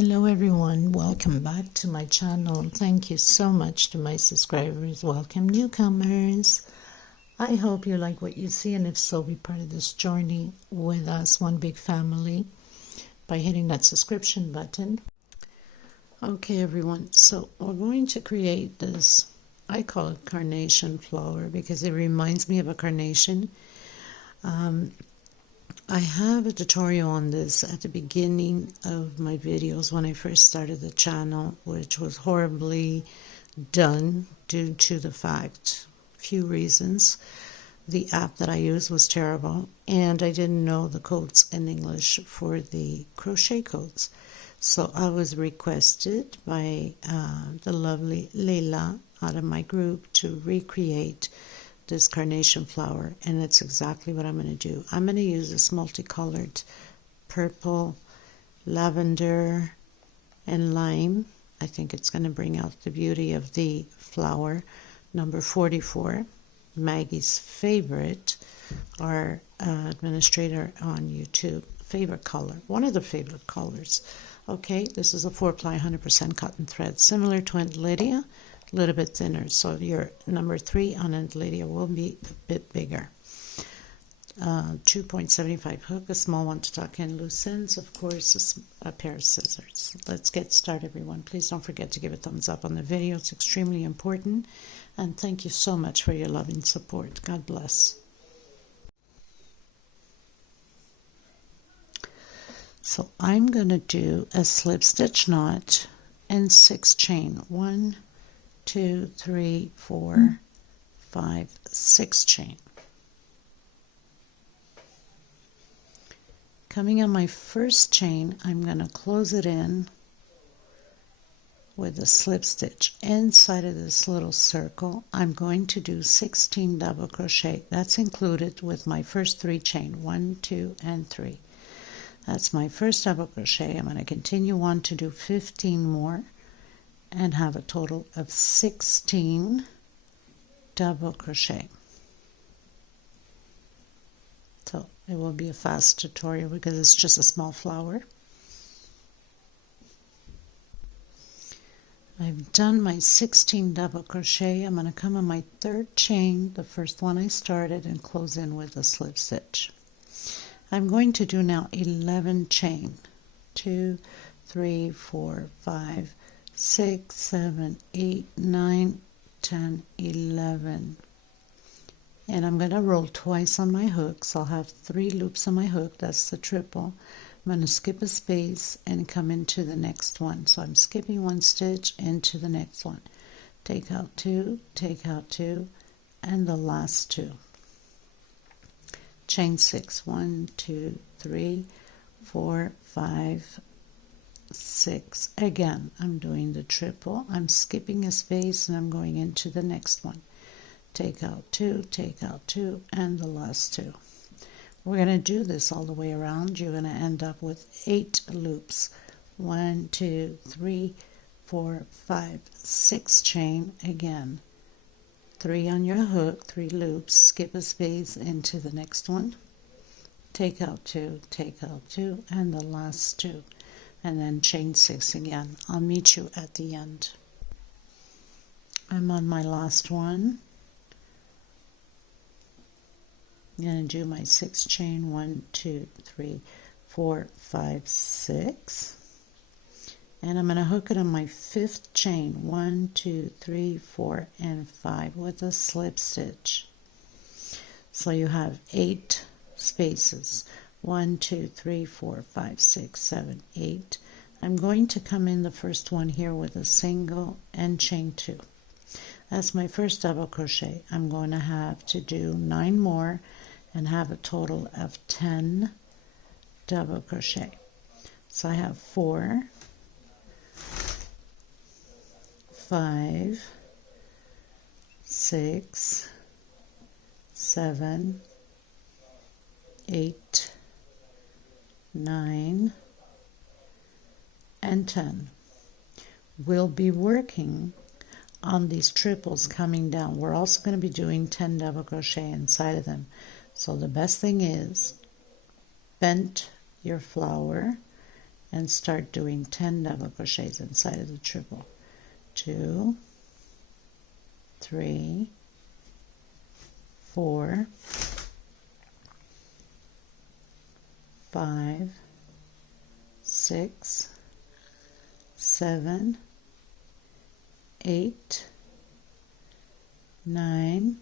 Hello everyone, welcome back to my channel. Thank you so much to my subscribers. Welcome newcomers. I hope you like what you see, and if so, be part of this journey with us, one big family, by hitting that subscription button. Okay everyone, so we're going to create this, I call it carnation flower because it reminds me of a carnation. I have a tutorial on this at the beginning of my videos when I first started the channel, which was horribly done due to the fact, few reasons. The app that I used was terrible, and I didn't know the codes in English for the crochet codes. So I was requested by the lovely Leila out of my group to recreate this carnation flower, and that's exactly what I'm going to do. I'm going to use this multicolored purple, lavender, and lime. I think it's going to bring out the beauty of the flower. Number 44, Maggie's favorite, our administrator on YouTube, favorite color, one of the favorite colors. Okay, this is a 4-ply 100% cotton thread, similar to Aunt Lydia, a little bit thinner, so your number 3 on Aunt Lydia will be a bit bigger. 2.75 hook, a small one to tuck in loose ends, of course a pair of scissors. Let's get started everyone. Please don't forget to give a thumbs up on the video, it's extremely important, and thank you so much for your love and support. God bless. So I'm going to do a slip stitch knot and 6 chain. 1, 2, 3, 4, 5, 6 chain. Coming on my first chain, I'm going to close it in with a slip stitch. Inside of this little circle, I'm going to do 16 double crochet. That's included with my first 3 chain, 1, 2, and 3. That's my first double crochet. I'm going to continue on to do 15 more and have a total of 16 double crochet. So it will be a fast tutorial because it's just a small flower. I've done my 16 double crochet. I'm going to come on my 3rd chain, the first one I started, and close in with a slip stitch. I'm going to do now 11 chain. 2, 3, 4, 5, 6, 7, 8, 9, 10, 11. And I'm going to roll twice on my hook, so I'll have 3 loops on my hook. That's the triple. I'm going to skip a space and come into the next one. So I'm skipping 1 stitch into the next one. Take out 2, and the last 2. Chain 6. 1, 2, 3, 4, 5, 6. Again, I'm doing the triple. I'm skipping a space and I'm going into the next one. Take out 2, and the last 2. We're going to do this all the way around. You're going to end up with 8 loops. 1, 2, 3, 4, 5, 6 chain. Again, 3 on your hook, 3 loops, skip a space into the next one. Take out 2, and the last 2. And then chain 6 again. I'll meet you at the end. I'm on my last one. I'm going to do my 6 chain. 1, 2, 3, 4, 5, 6. And I'm going to hook it on my 5th chain. 1, 2, 3, 4, and 5 with a slip stitch. So you have 8 spaces. 1, 2, 3, 4, 5, 6, 7, 8. I'm going to come in the first one here with a single and chain 2. That's my first double crochet. I'm going to have to do 9 more and have a total of 10 double crochet. So I have 4, 5, 6, 7, 8, 9, and 10. We'll be working on these triples coming down. We're also going to be doing 10 double crochet inside of them. So the best thing is bend your flower and start doing 10 double crochets inside of the triple. 2, 3, 4, 5, 6, 7, 8, 9,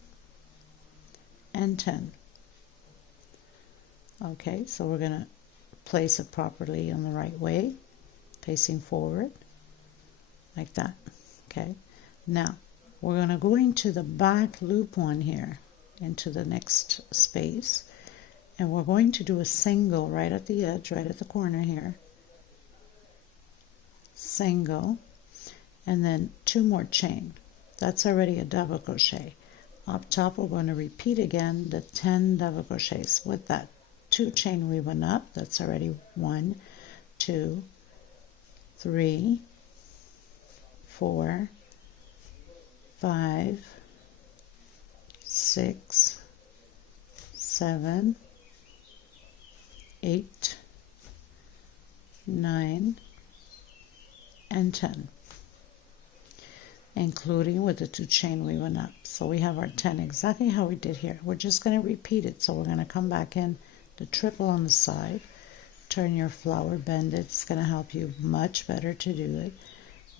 and 10. Okay, so we're going to place it properly in the right way, facing forward, like that. Okay, now we're going to go into the back loop one here, into the next space, and we're going to do a single right at the edge, right at the corner here, single, and then 2 more chain. That's already a double crochet. Up top we're going to repeat again the 10 double crochets with that 2 chain we went up. That's already 1, 2, 3, 4, 5, 6, 7, 8, 9, and 10, including with the 2 chain we went up. So we have our 10 exactly how we did here. We're just going to repeat it. So we're going to come back in the triple on the side, turn your flower, bend it. It's going to help you much better to do it.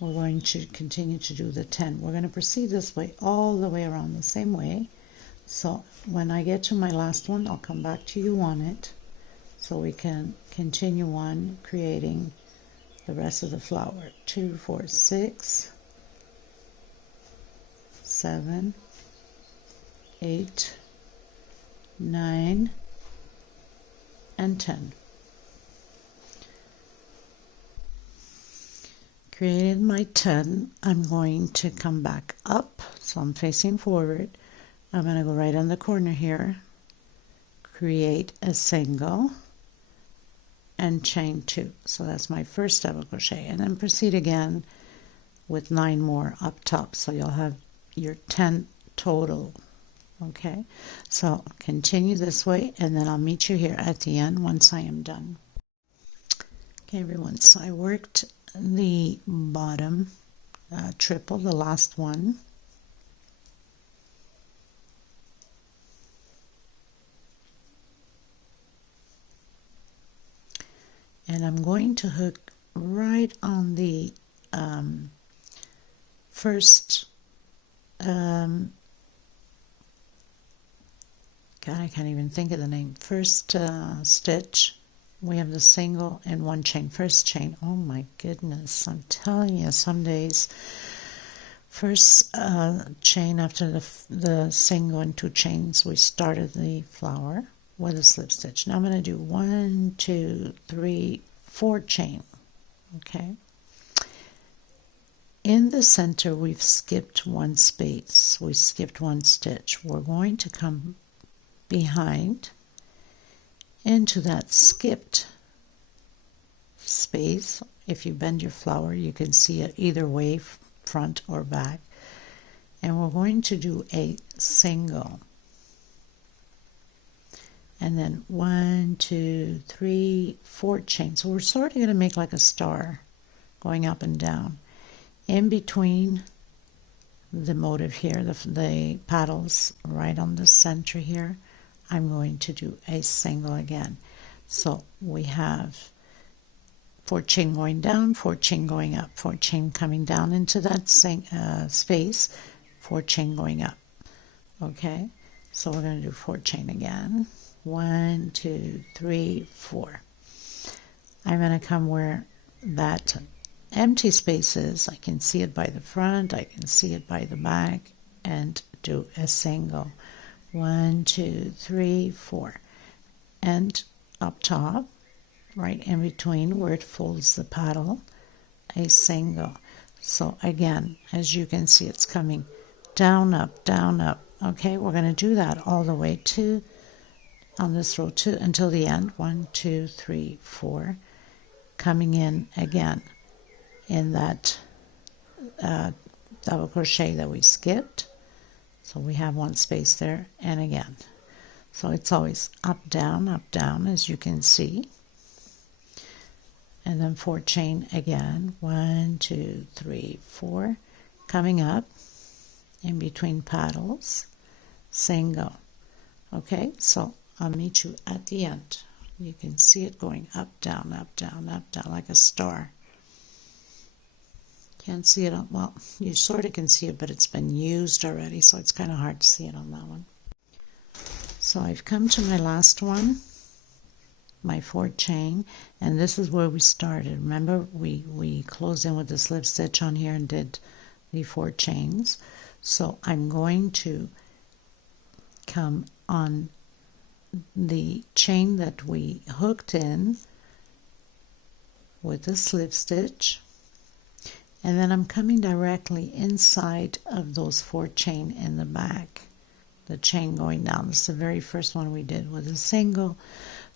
We're going to continue to do the 10. We're going to proceed this way all the way around the same way. So when I get to my last one, I'll come back to you on it so we can continue on creating the rest of the flower. 2, 4, 6, 7, 8, 9, and 10. Created my 10, I'm going to come back up, so I'm facing forward. I'm going to go right on the corner here, create a single, and chain 2. So that's my first double crochet, and then proceed again with 9 more up top, so you'll have your 10 total. Okay, so continue this way, and then I'll meet you here at the end once I am done. Okay everyone, so I worked the bottom triple, the last one, and I'm going to hook right on the first God, I can't even think of the name. First stitch, we have the single and 1 chain. First chain, oh my goodness, I'm telling you, some days. First chain after the single and 2 chains, we started the flower with a slip stitch. Now I'm going to do 1, 2, 3, 4 chain. Okay. In the center, we've skipped 1 space. We skipped 1 stitch. We're going to come behind into that skipped space. If you bend your flower, you can see it either way, front or back. And we're going to do a single. And then 1, 2, 3, 4 chains. So we're sort of going to make like a star going up and down. In between the motif here, the petals right on the center here, I'm going to do a single again. So we have 4 chain going down, 4 chain going up, 4 chain coming down into that space, 4 chain going up. Okay, so we're going to do 4 chain again. 1, 2, 3, 4. I'm going to come where that empty space is. I can see it by the front, I can see it by the back, and do a single. 1, 2, 3, 4. And up top, right in between where it folds the petal, a single. So again, as you can see, it's coming down, up, down, up. Okay, we're going to do that all the way to on this row until the end. 1, 2, 3, 4. Coming in again in that double crochet that we skipped. So we have 1 space there, and again. So it's always up, down, as you can see. and then 4 chain again, 1 2 3 4, coming up in between paddles, single. Okay, so I'll meet you at the end. You can see it going up, down, up, down, up, down, like a star. Can't see it on, well, you sort of can see it, but it's been used already, so it's kind of hard to see it on that one. So I've come to my last one, my 4 chain, and this is where we started. Remember, we closed in with the slip stitch on here and did the 4 chains. So I'm going to come on the chain that we hooked in with a slip stitch, and then I'm coming directly inside of those 4 chain in the back, the chain going down. This is the very first one we did with a single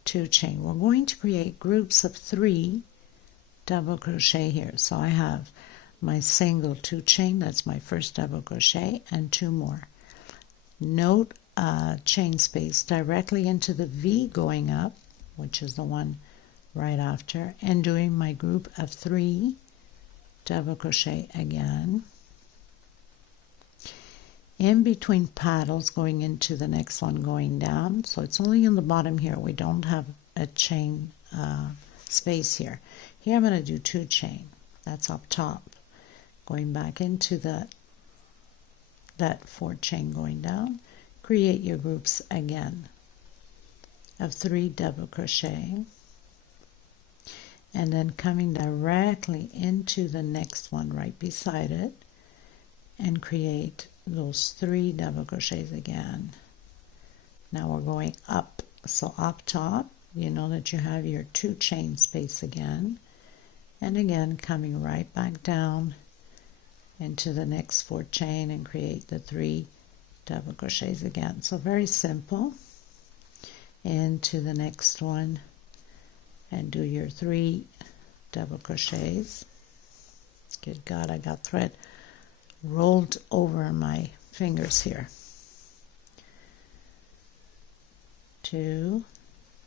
2 chain. We're going to create groups of 3 double crochet here. So I have my single 2 chain, that's my first double crochet, and 2 more. Note chain space directly into the V going up, which is the one right after, and doing my group of 3 double crochet again, in between paddles going into the next one going down. So it's only in the bottom here, we don't have a chain space here. Here I'm going to do 2 chain, that's up top, going back into that 4 chain going down. Create your groups again of 3 double crochet, and then coming directly into the next one right beside it and create those 3 double crochets again. Now we're going up, so up top you know that you have your 2 chain space again, and again coming right back down into the next 4 chain and create the 3 double crochets again. So very simple. Into the next one and do your 3 double crochets. Good God, I got thread rolled over my fingers here. 2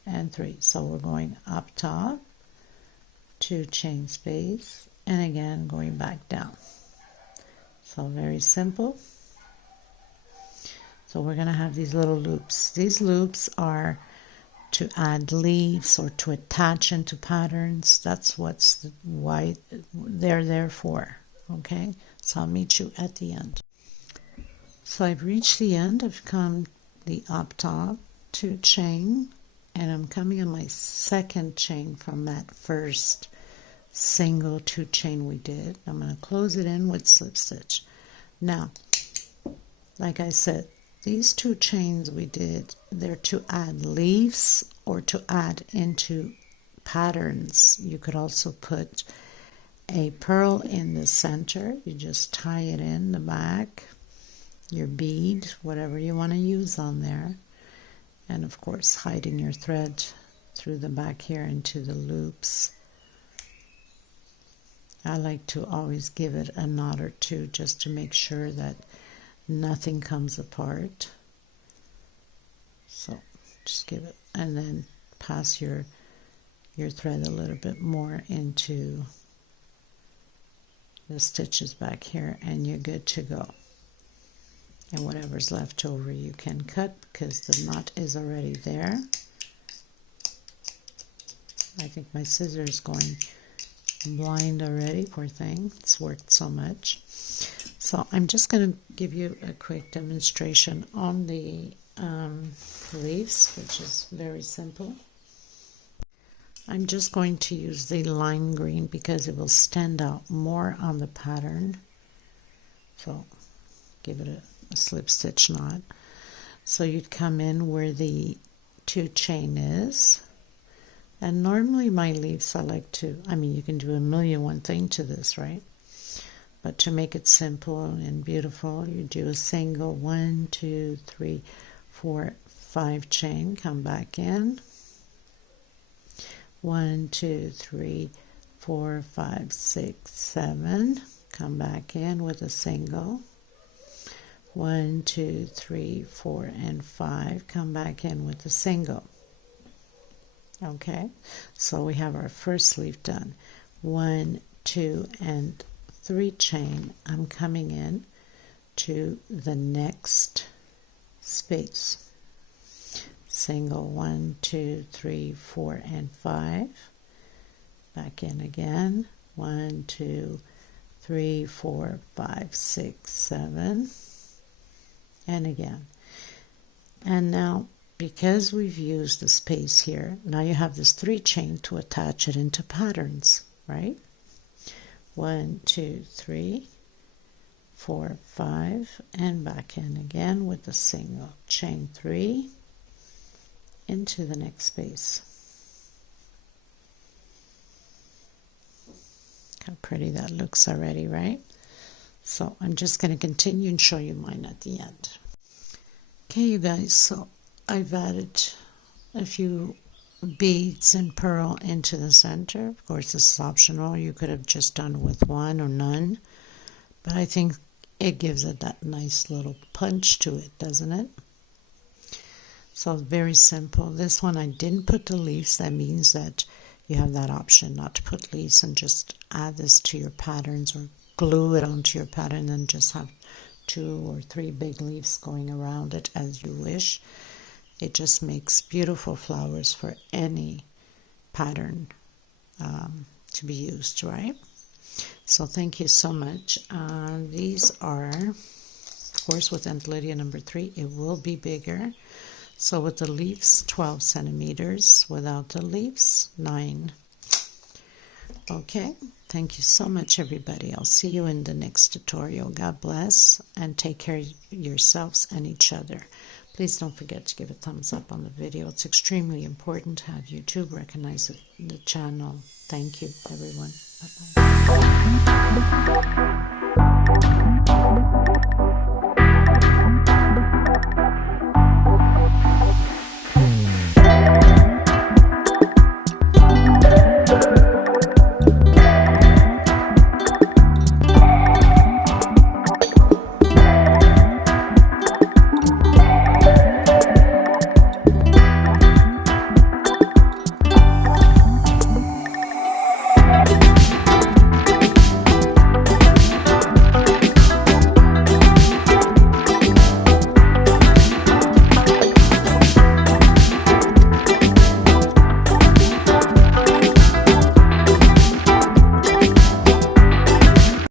and 3. So we're going up top, 2 chain space, and again going back down. So very simple. So we're going to have these little loops. These loops are to add leaves or to attach into patterns. That's why they're there for. Okay, so I'll meet you at the end. So I've reached the end. I've come the up top 2 chain, and I'm coming on my second chain from that first single 2 chain we did. I'm going to close it in with slip stitch. Now, like I said, these 2 chains we did, they're to add leaves or to add into patterns. You could also put a pearl in the center. You just tie it in the back, your bead, whatever you want to use on there. And of course, hiding your thread through the back here into the loops. I like to always give it a knot or 2 just to make sure that nothing comes apart. So just give it, and then pass your thread a little bit more into the stitches back here, and you're good to go. And whatever's left over you can cut because the knot is already there. I think my scissor is going blind already, poor thing. It's worked so much. So I'm just going to give you a quick demonstration on the leaves, which is very simple. I'm just going to use the lime green because it will stand out more on the pattern. So give it a slip stitch knot. So you'd come in where the 2 chain is. And normally my leaves I like to, you can do 1,000,001 things to this, right? But to make it simple and beautiful, you do a single 1 2 3 4 5 chain, come back in, 1 2 3 4 5 6 7, come back in with a single, 1 2 3 4 and 5, come back in with a single. Okay, so we have our first leaf done. 1, 2, and 3 chain. I'm coming in to the next space. Single 1, 2, 3, 4, and 5. Back in again. 1, 2, 3, 4, 5, 6, 7, and again. And now, because we've used the space here, now you have this 3 chain to attach it into patterns, right? 1, 2, 3, 4, 5, and back in again with a single chain 3 into the next space. How pretty that looks already, right? So I'm just going to continue and show you mine at the end. Okay, you guys, so I've added a few beads and pearl into the center. Of course, this is optional. You could have just done with one or none, but I think it gives it that nice little punch to it, doesn't it? So very simple. This one I didn't put the leaves. That means that you have that option not to put leaves and just add this to your patterns or glue it onto your pattern and just have 2 or 3 big leaves going around it as you wish. It just makes beautiful flowers for any pattern to be used, right? So thank you so much. These are, of course, with Aunt Lydia number 3, it will be bigger. So with the leaves, 12 centimeters. Without the leaves, 9. Okay, thank you so much, everybody. I'll see you in the next tutorial. God bless, and take care of yourselves and each other. Please don't forget to give a thumbs up on the video. It's extremely important to have YouTube recognize the channel. Thank you, everyone. Bye-bye.